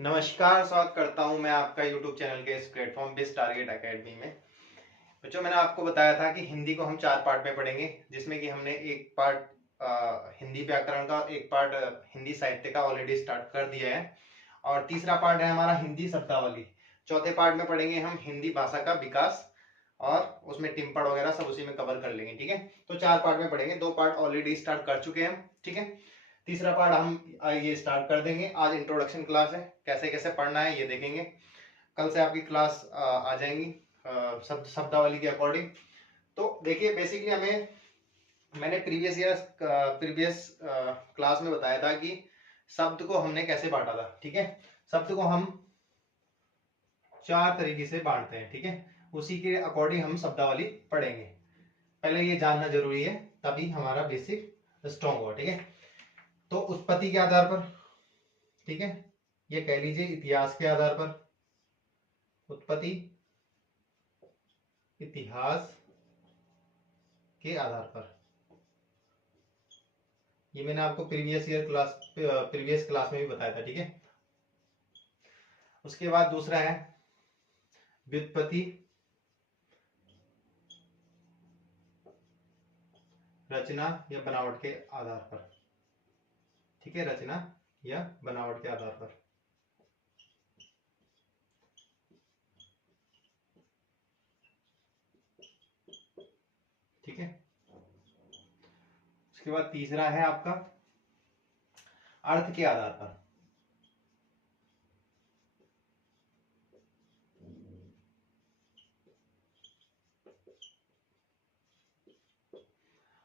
नमस्कार, स्वागत करता हूं मैं आपका YouTube चैनल के इस प्लेटफॉर्म बिस टारगेट एकेडमी में। बच्चों, मैंने आपको बताया था कि हिंदी को हम 4 पार्ट में पढ़ेंगे, जिसमें कि हमने एक पार्ट हिंदी व्याकरण का, एक पार्ट हिंदी साहित्य का ऑलरेडी स्टार्ट कर दिया है और तीसरा पार्ट है हमारा हिंदी शब्दावली। चौथे पार्ट में पढ़ेंगे हम हिंदी भाषा का विकास और उसमें टिप्पण वगैरह सब उसी में कवर कर लेंगे। ठीक है, तो 4 पार्ट में पढ़ेंगे, 2 पार्ट ऑलरेडी स्टार्ट कर चुके हैं हम। ठीक है, तीसरा पार्ट हम ये स्टार्ट कर देंगे। आज इंट्रोडक्शन क्लास है, कैसे कैसे पढ़ना है ये देखेंगे। कल से आपकी क्लास आ जाएंगी शब्दावली के अकॉर्डिंग। तो देखिए, बेसिकली मैंने प्रीवियस क्लास में बताया था कि शब्द को हमने कैसे बांटा था। ठीक है, शब्द को हम 4 तरीके से बांटते हैं। ठीक है, उसी के अकॉर्डिंग हम शब्दावली पढ़ेंगे। पहले ये जानना जरूरी है, तभी हमारा बेसिक स्ट्रॉन्ग होगा। ठीक है, तो उत्पत्ति के आधार पर, ठीक है, ये कह लीजिए इतिहास के आधार पर, उत्पत्ति इतिहास के आधार पर, ये मैंने आपको प्रीवियस क्लास में भी बताया था। ठीक है, उसके बाद दूसरा है व्युत्पत्ति, रचना या बनावट के आधार पर। ठीक है, रचना या बनावट के आधार पर। ठीक है, उसके बाद तीसरा है आपका अर्थ के आधार पर।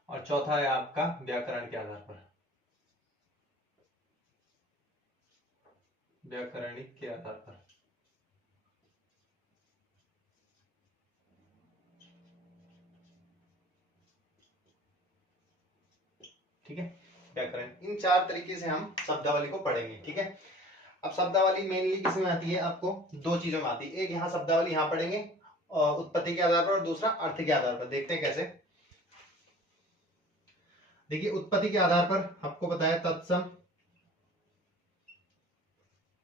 और चौथा है आपका व्याकरण के आधार पर, व्याकरणिक के आधार पर। ठीक है, व्याकरण, इन 4 तरीके से हम शब्दावली को पढ़ेंगे। ठीक है, अब शब्दावली मेनली किस में आती है, आपको 2 चीजों में आती है। एक यहाँ शब्दावली यहाँ पढ़ेंगे और उत्पत्ति के आधार पर, और दूसरा अर्थ के आधार पर। देखते हैं कैसे। देखिए, उत्पत्ति के आधार पर आपको बताया तत्सम,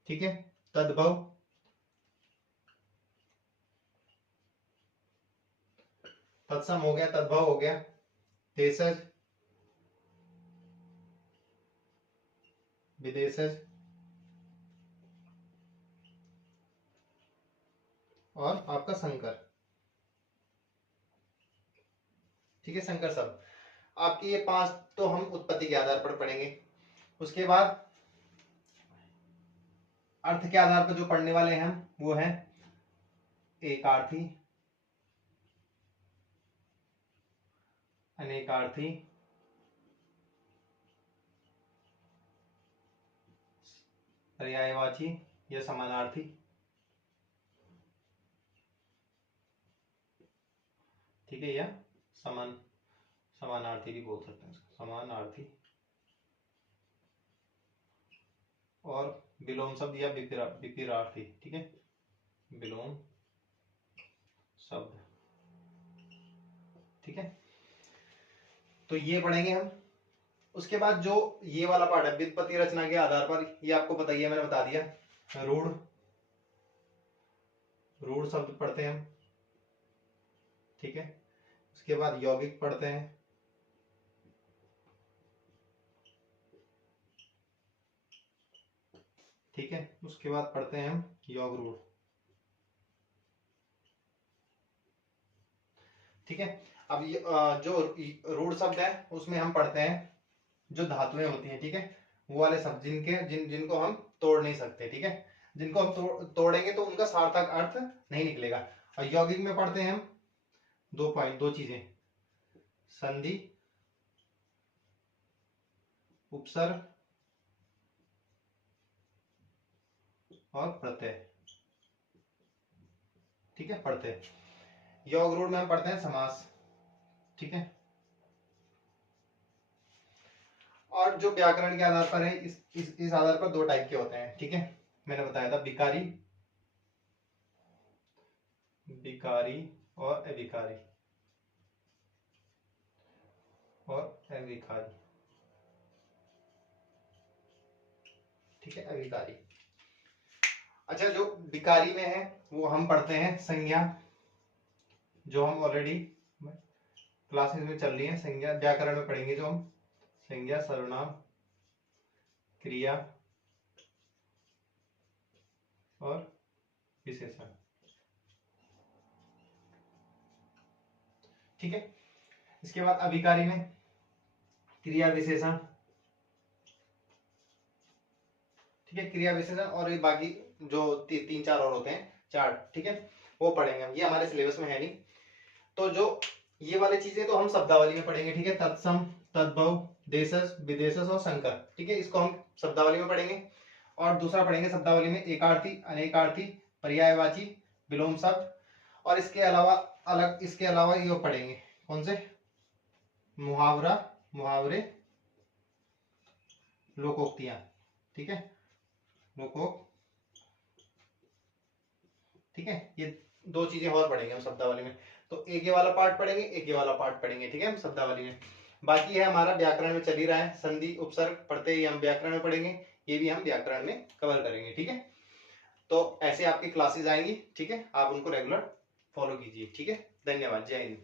ठीक है, तद्भव, तत्सम हो गया, तद्भव हो गया, देशज, विदेशज और आपका संकर। ठीक है, संकर शब्द आपकी ये 5 तो हम उत्पत्ति के आधार पर पढ़ेंगे। उसके बाद अर्थ के आधार पर जो पढ़ने वाले हैं हम, वो है एकार्थी, अनेकार्थी, पर्यायवाची या समानार्थी। ठीक है, या समानार्थी भी बोल सकते हैं, समानार्थी, और विलोम शब्द या विपरीतार्थी। ठीक है, विलोम शब्द। ठीक है, तो ये पढ़ेंगे हम। उसके बाद जो ये वाला पार्ट है व्युत्पत्ति रचना के आधार पर, ये आपको पता ही है, मैंने बता दिया। रूढ़, रूढ़ शब्द पढ़ते हैं हम। ठीक है, उसके बाद यौगिक पढ़ते हैं। ठीक है, उसके बाद पढ़ते हैं हम योग रूढ़। ठीक है, अब जो रूढ़ शब्द है उसमें हम पढ़ते हैं जो धातुएं होती हैं। ठीक है, वो वाले शब्द जिनको हम तोड़ नहीं सकते। ठीक है, जिनको हम तोड़ेंगे तो उनका सार्थक अर्थ नहीं निकलेगा। और यौगिक में पढ़ते हैं हम 2 चीजें, संधि, उपसर्ग और प्रत्यय। ठीक है, पढ़ते हैं। योग रूढ़ में हम पढ़ते हैं समास। ठीक है, और जो व्याकरण के आधार पर है, इस आधार पर 2 टाइप के होते हैं। ठीक है, मैंने बताया था विकारी, विकारी और अविकारी, ठीक है, अविकारी। अच्छा, जो विकारी में है वो हम पढ़ते हैं संज्ञा, जो हम ऑलरेडी क्लासेस में चल रही है। संज्ञा व्याकरण में पढ़ेंगे जो हम, संज्ञा, सर्वनाम, क्रिया और विशेषण। ठीक है, इसके बाद अभिकारी में क्रिया विशेषण। ठीक है, क्रिया विशेषण और ये बाकी जो तीन चार और होते हैं, चार, ठीक है, वो पढ़ेंगे हम। ये हमारे सिलेबस में है नहीं। तो जो ये वाली चीजें तो हम शब्दावली में पढ़ेंगे। ठीक है, तत्सम, तद्भव, देशज, विदेशज और संकर। ठीक है, इसको हम शब्दावली में पढ़ेंगे। और दूसरा पढ़ेंगे शब्दावली में एकार्थी, अनेकार्थी, पर्यायवाची, विलोम शब्द। और इसके अलावा इसके अलावा ये पढ़ेंगे कौन से, मुहावरा, मुहावरे, लोकोक्तियां। ठीक है, लोकोक्त। ठीक है, ये दो चीजें और पढ़ेंगे हम शब्दावली में। तो एक ये वाला पार्ट पढ़ेंगे, एक ये वाला पार्ट पढ़ेंगे। ठीक है, हम शब्दावली में। बाकी है हमारा व्याकरण में चल ही रहा है, संधि उपसर्ग पढ़ते ही हम व्याकरण में पढ़ेंगे, ये भी हम व्याकरण में कवर करेंगे। ठीक है, तो ऐसे आपकी क्लासेस आएंगी। ठीक है, आप उनको रेगुलर फॉलो कीजिए। ठीक है, धन्यवाद, जय हिंद।